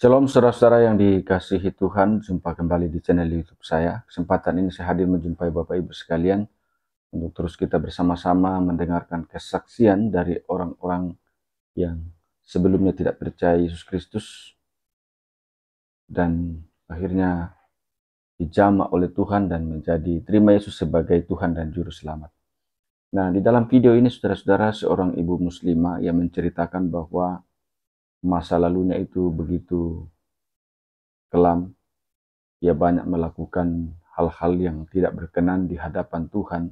Shalom saudara-saudara yang dikasihi Tuhan, jumpa kembali di channel YouTube saya. Kesempatan ini saya hadir menjumpai Bapak Ibu sekalian untuk terus kita bersama-sama mendengarkan kesaksian dari orang-orang yang sebelumnya tidak percaya Yesus Kristus dan akhirnya dijamah oleh Tuhan dan menjadi terima Yesus sebagai Tuhan dan Juru Selamat. Nah, di dalam video ini saudara-saudara, seorang ibu muslimah yang menceritakan bahwa masa lalunya itu begitu kelam. Ia banyak melakukan hal-hal yang tidak berkenan di hadapan Tuhan,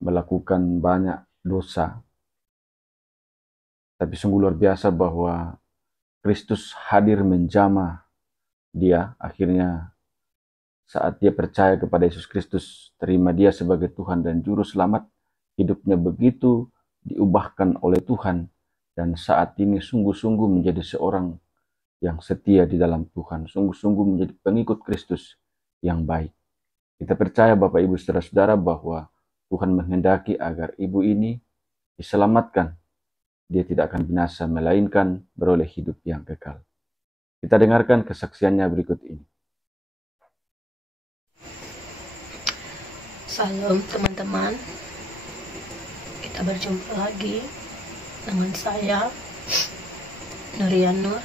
melakukan banyak dosa. Tapi sungguh luar biasa bahwa Kristus hadir menjamah dia. Akhirnya saat dia percaya kepada Yesus Kristus, terima dia sebagai Tuhan dan Juru Selamat, hidupnya begitu diubahkan oleh Tuhan. Dan saat ini sungguh-sungguh menjadi seorang yang setia di dalam Tuhan, sungguh-sungguh menjadi pengikut Kristus yang baik. Kita percaya Bapak Ibu Saudara-saudara bahwa Tuhan menghendaki agar ibu ini diselamatkan. Dia tidak akan binasa, melainkan beroleh hidup yang kekal. Kita dengarkan kesaksiannya berikut ini. Salam teman-teman, kita berjumpa lagi dengan saya Nurian Nur.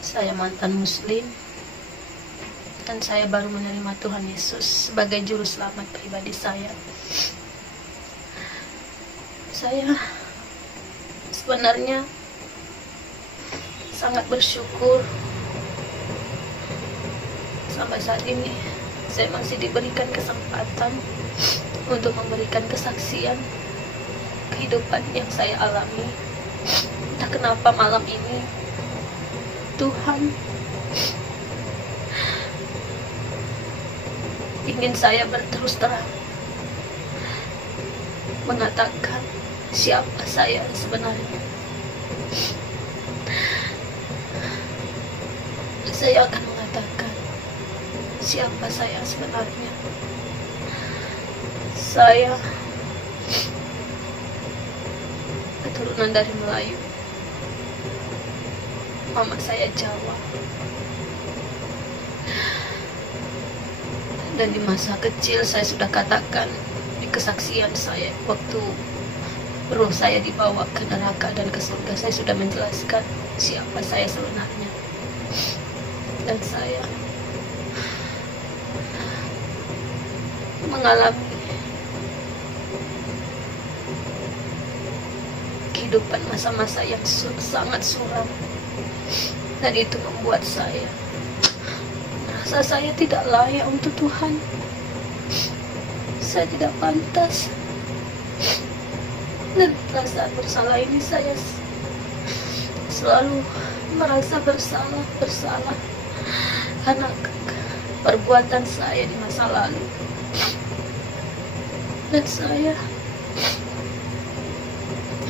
Saya mantan muslim dan saya baru menerima Tuhan Yesus sebagai juru selamat pribadi saya. Saya sebenarnya sangat bersyukur sampai saat ini saya masih diberikan kesempatan untuk memberikan kesaksian kehidupan yang saya alami. Entah kenapa malam ini Tuhan ingin saya berterus terang mengatakan siapa saya sebenarnya. Saya akan mengatakan siapa saya sebenarnya. Saya keturunan dari Melayu. Mama saya Jawa. Dan di masa kecil saya sudah katakan di kesaksian saya waktu roh saya dibawa ke neraka dan ke surga, saya sudah menjelaskan siapa saya sebenarnya. Dan saya mengalami kehidupan masa-masa yang sangat suram, dan itu membuat saya merasa saya tidak layak untuk Tuhan. Saya tidak pantas, dan perasaan bersalah ini saya selalu merasa bersalah karena perbuatan saya di masa lalu. Dan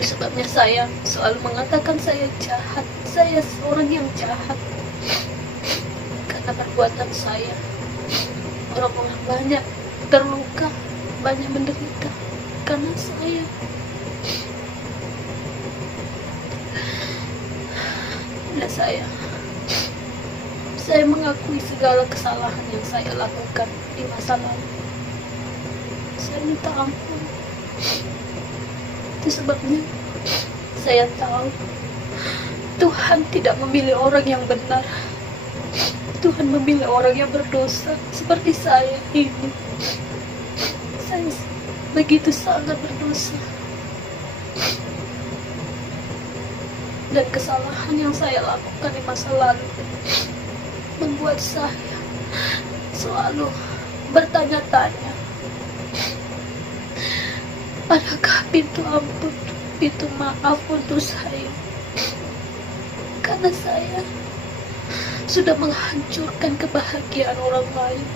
sebabnya saya selalu mengatakan saya jahat, saya seorang yang jahat. Karena perbuatan saya, orang-orang banyak terluka, banyak menderita karena saya. Dan saya mengakui segala kesalahan yang saya lakukan di masa lalu. Saya minta ampun. Itu sebabnya saya tahu Tuhan tidak memilih orang yang benar. Tuhan memilih orang yang berdosa seperti saya ini. Saya begitu sangat berdosa. Dan kesalahan yang saya lakukan di masa lalu membuat saya selalu bertanya-tanya, adakah pintu ampun, pintu maaf untuk saya? Karena saya sudah menghancurkan kebahagiaan orang lain.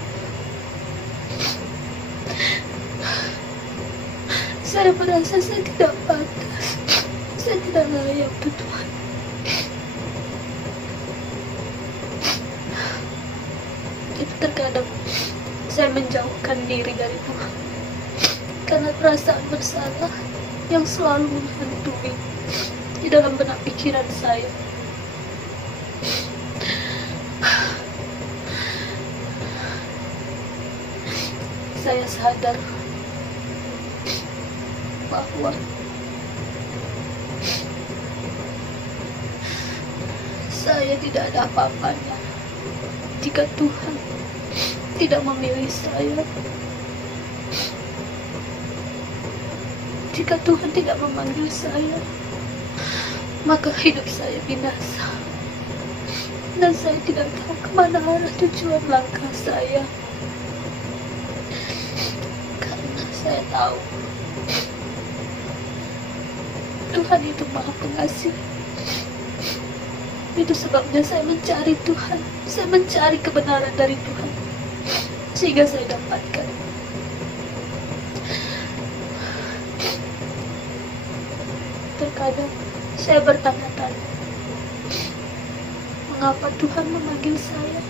Saya merasa saya tidak pantas, saya tidak layak untuk Tuhan. Jadi terkadang saya menjauhkan diri dari Tuhan karena perasaan bersalah yang selalu menghantui, di dalam benak pikiran saya. Saya sadar bahwa saya tidak ada apa-apanya jika Tuhan tidak memilih saya. Jika Tuhan tidak memanggil saya, maka hidup saya binasa. Dan saya tidak tahu kemana arah tujuan langkah saya. Karena saya tahu Tuhan itu Maha Pengasih. Itu sebabnya saya mencari Tuhan. Saya mencari kebenaran dari Tuhan, sehingga saya dapatkan. Terkadang saya bertanya-tanya, mengapa Tuhan memanggil saya?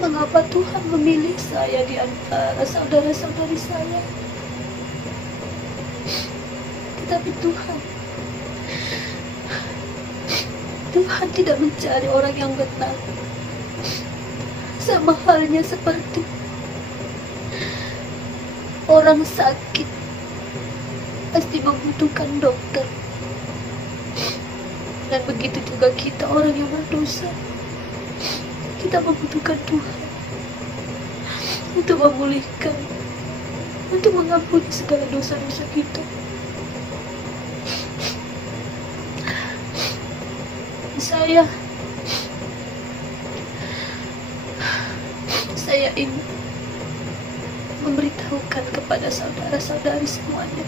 Mengapa Tuhan memilih saya di antara saudara-saudari saya? Tetapi Tuhan tidak mencari orang yang benar. Sama halnya seperti orang sakit pasti membutuhkan dokter. Dan begitu juga kita, orang yang berdosa, kita membutuhkan Tuhan untuk memulihkan, untuk mengampuni segala dosa-dosa kita. Saya ingin memberitahukan kepada saudara-saudari semuanya,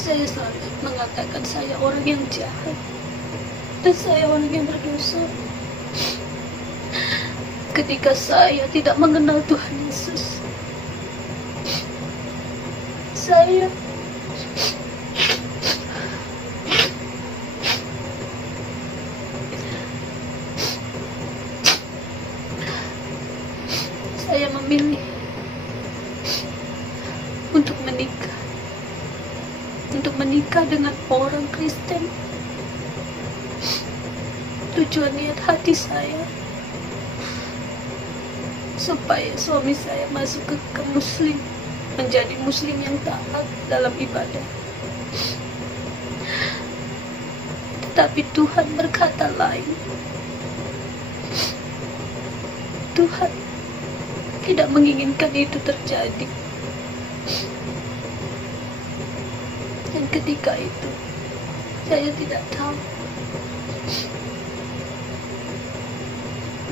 saya selalu mengatakan saya orang yang jahat dan saya orang yang berdosa. Ketika saya tidak mengenal Tuhan Yesus, saya memilih untuk menikah dengan orang Kristen. Tujuan niat hati saya supaya suami saya masuk ke Muslim, menjadi Muslim yang taat dalam ibadah. Tetapi Tuhan berkata lain. Tuhan tidak menginginkan itu terjadi. Dan ketika itu, saya tidak tahu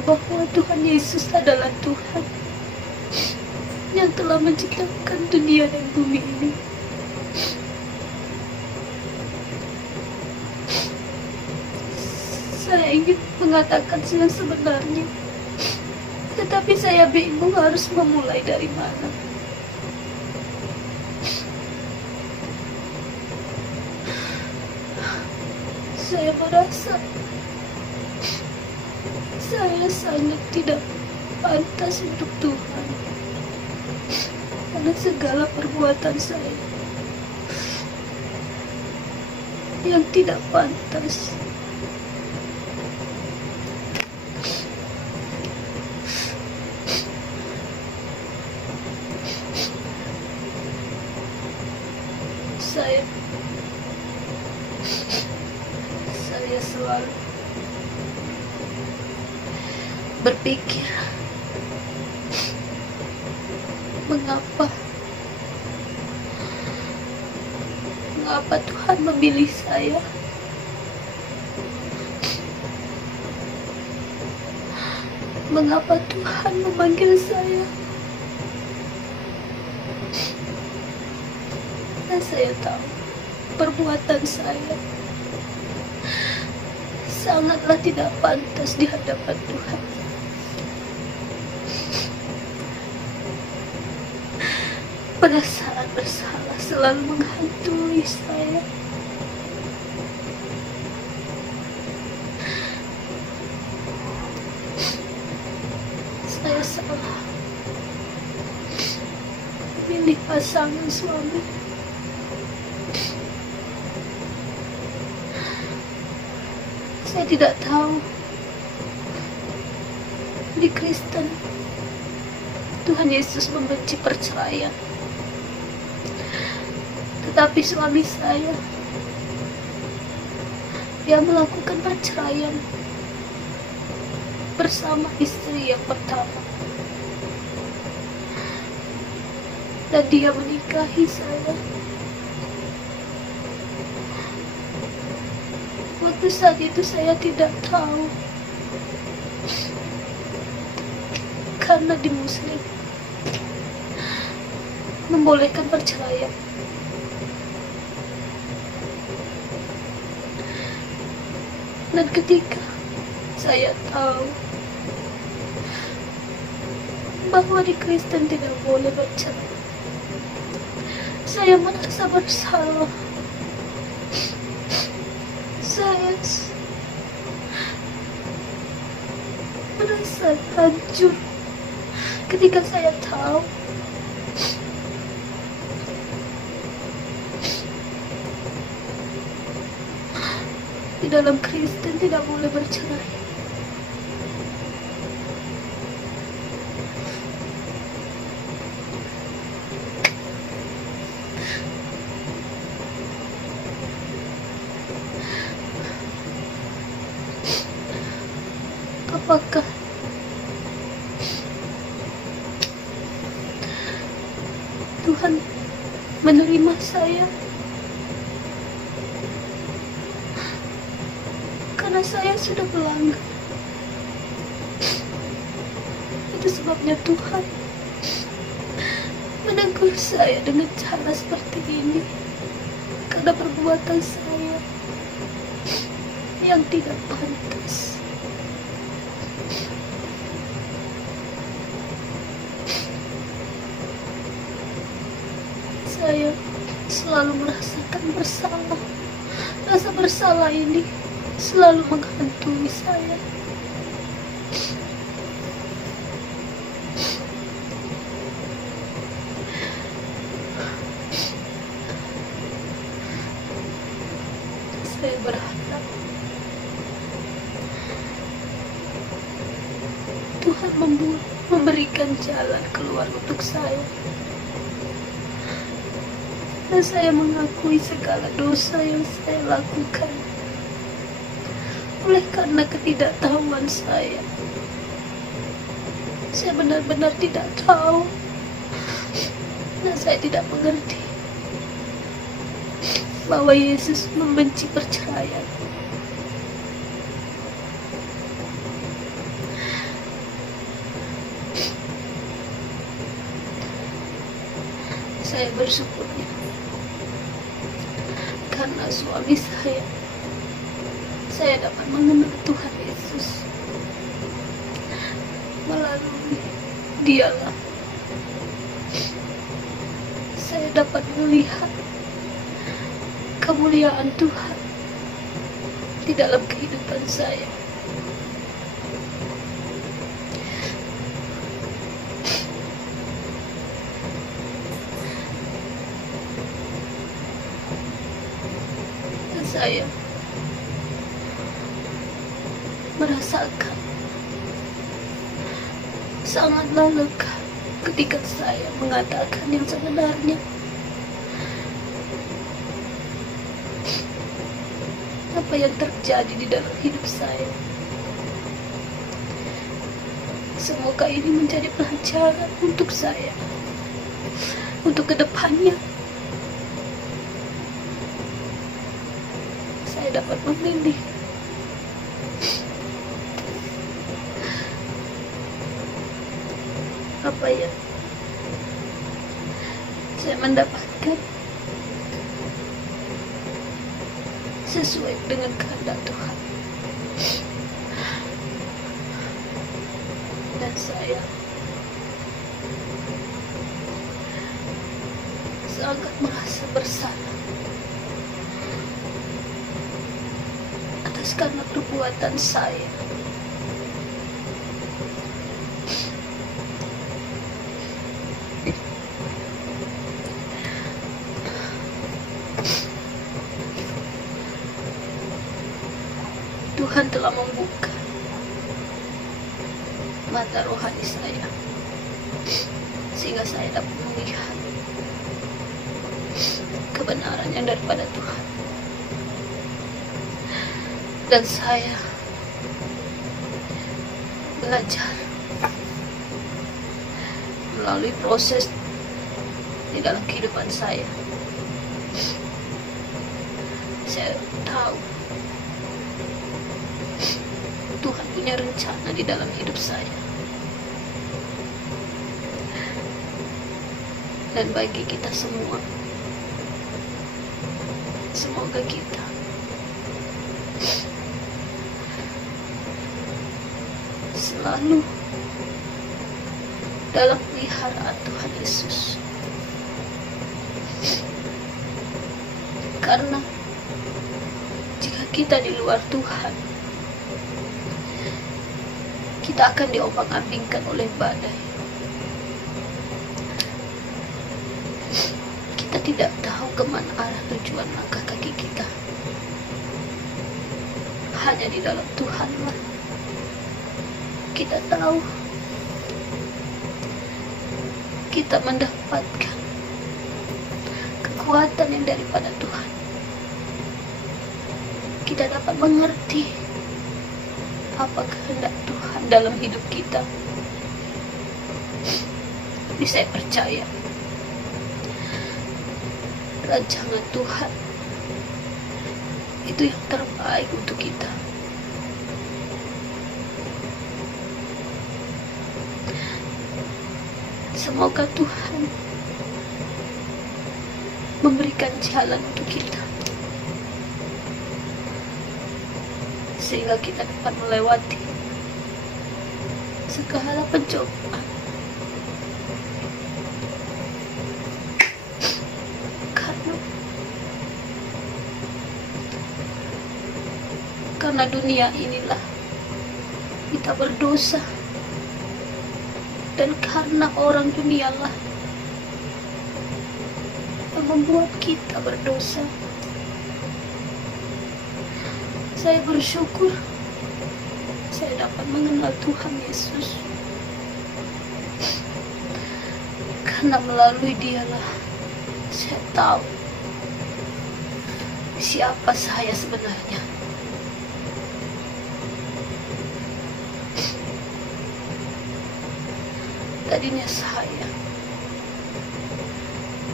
bahwa Tuhan Yesus adalah Tuhan yang telah menciptakan dunia dan bumi ini. Saya ingin mengatakan yang sebenarnya, tetapi saya bingung harus memulai dari mana. Saya merasa saya sangat tidak pantas untuk Tuhan karena segala perbuatan saya yang tidak pantas. Saya selalu berpikir, mengapa Tuhan memilih saya? Mengapa Tuhan memanggil saya? Dan saya tahu perbuatan saya sangatlah tidak pantas di hadapan Tuhan. Perasaan bersalah selalu menghantui saya. Saya salah memilih pasangan suami. Saya tidak tahu di Kristen Tuhan Yesus membenci perceraian, tetapi suami saya, dia melakukan perceraian bersama istri yang pertama, dan dia menikahi saya. Waktu saat itu saya tidak tahu, karena di Muslim membolehkan perceraian. Dan ketika saya tahu bahwa di Kristen tidak boleh bercerai, saya merasa bersalah. Saya merasa hancur ketika saya tahu di dalam Kristen tidak boleh bercerai. Apakah Tuhan menerima saya karena saya sudah melanggar? Itu sebabnya Tuhan menegur saya dengan cara seperti ini, karena perbuatan saya yang tidak pantas. Saya selalu merasakan bersalah. Rasa bersalah ini selalu menghantui saya. Saya berharap Tuhan memberikan jalan keluar untuk saya. Dan saya mengakui segala dosa yang saya lakukan oleh karena ketidaktahuan saya. Saya benar-benar tidak tahu, dan saya tidak mengerti bahwa Yesus membenci perceraian. Saya bersyukurnya karena suami saya dapat mengenal Tuhan Yesus. Melalui Dialah saya dapat melihat kemuliaan Tuhan di dalam kehidupan saya. Saya merasakan sangatlah lega ketika saya mengatakan yang sebenarnya. Apa yang terjadi di dalam hidup saya, semoga ini menjadi pelajaran untuk saya, untuk kedepannya. Saya dapat memilih apa yang saya mendapatkan sesuai dengan kehendak Tuhan. Dan saya sangat merasa bersalah atas karena perbuatan saya. Tuhan telah membuka mata rohani saya, sehingga saya dapat melihat kebenaran yang daripada Tuhan. Dan saya belajar melalui proses di dalam kehidupan saya. Saya tahu Tuhan punya rencana di dalam hidup saya. Dan bagi kita semua, semoga kita selalu dalam peliharaan Tuhan Yesus. Karena jika kita di luar Tuhan, kita akan diombang-ambingkan oleh badai. Kita tidak tahu kemana arah tujuan langkah kaki kita. Hanya di dalam Tuhanlah kita tahu, kita mendapatkan kekuatan yang daripada Tuhan. Kita dapat mengerti apa kehendak Tuhan dalam hidup kita. Tapi saya percaya rancangan Tuhan itu yang terbaik untuk kita. Semoga Tuhan memberikan jalan untuk kita, sehingga kita dapat melewati segala pencobaan. Karena dunia inilah kita berdosa, dan karena orang dunialah yang membuat kita berdosa. Saya bersyukur saya dapat mengenal Tuhan Yesus, karena melalui Dialah saya tahu siapa saya sebenarnya. Tadinya saya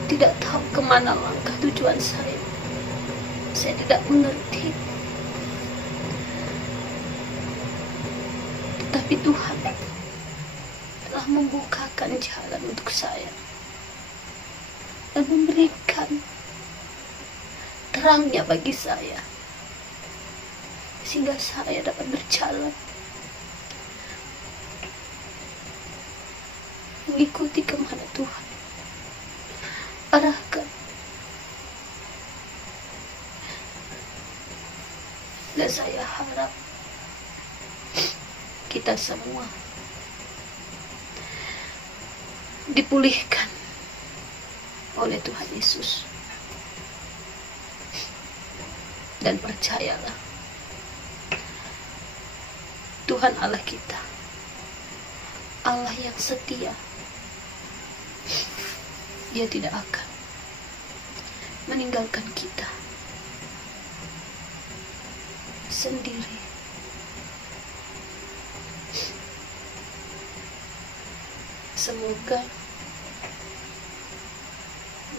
tidak tahu kemana langkah tujuan saya. Saya tidak mengerti. Tetapi Tuhan telah membukakan jalan untuk saya dan memberikan terangnya bagi saya, sehingga saya dapat berjalan mengikuti kemana Tuhan arahkan. Dan saya harap kita semua dipulihkan oleh Tuhan Yesus. Dan percayalah, Tuhan Allah kita, Allah yang setia. Dia tidak akan meninggalkan kita sendiri. Semoga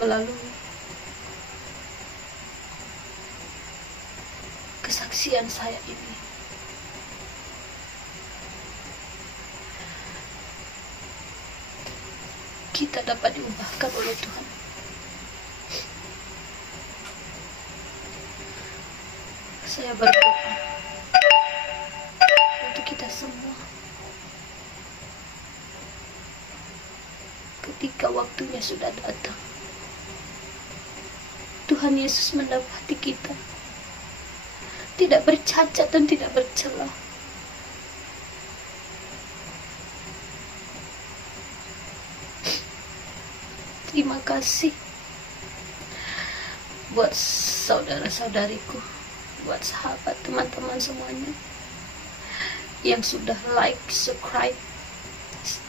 melalui kesaksian saya ini, kita dapat diubahkan oleh Tuhan. Saya berdoa untuk kita semua, ketika waktunya sudah datang, Tuhan Yesus mendapati kita tidak bercacat dan tidak bercela. Terima kasih buat saudara-saudariku buat sahabat teman-teman semuanya yang sudah like, subscribe,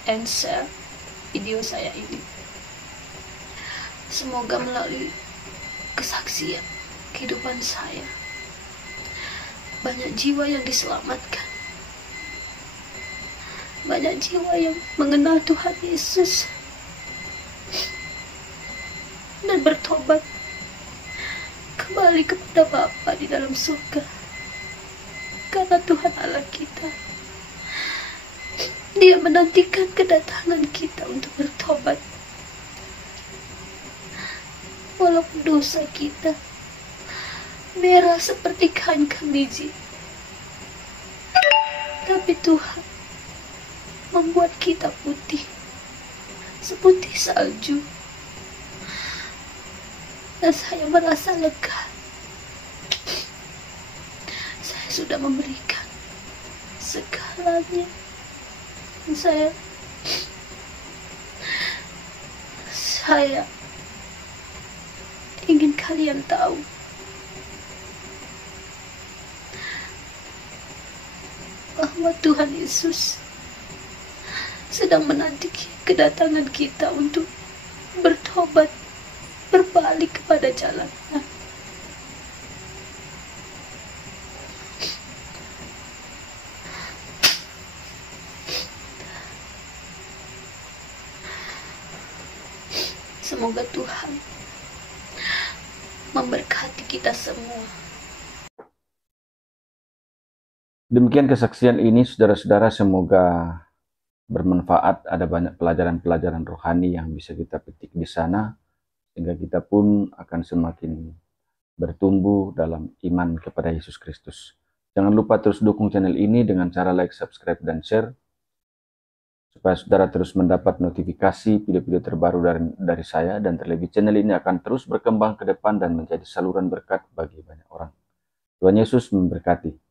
and share video saya ini. Semoga melalui kesaksian kehidupan saya banyak jiwa yang diselamatkan, banyak jiwa yang mengenal Tuhan Yesus dan bertobat kembali kepada Bapa di dalam surga. Karena Tuhan Allah kita, Dia menantikan kedatangan kita untuk bertobat. Walaupun dosa kita merah seperti kain kemeja, tapi Tuhan membuat kita putih seputih salju. Dan saya merasa lega. Saya sudah memberikan segalanya. Saya ingin kalian tahu bahwa Tuhan Yesus sedang menanti kedatangan kita untuk bertobat, berbalik kepada jalannya. Semoga Tuhan memberkati kita semua. Demikian kesaksian ini, saudara-saudara, semoga bermanfaat. Ada banyak pelajaran-pelajaran rohani yang bisa kita petik di sana, sehingga kita pun akan semakin bertumbuh dalam iman kepada Yesus Kristus. Jangan lupa terus dukung channel ini dengan cara like, subscribe, dan share, supaya saudara terus mendapat notifikasi video-video terbaru dari saya, dan terlebih channel ini akan terus berkembang ke depan dan menjadi saluran berkat bagi banyak orang. Tuhan Yesus memberkati.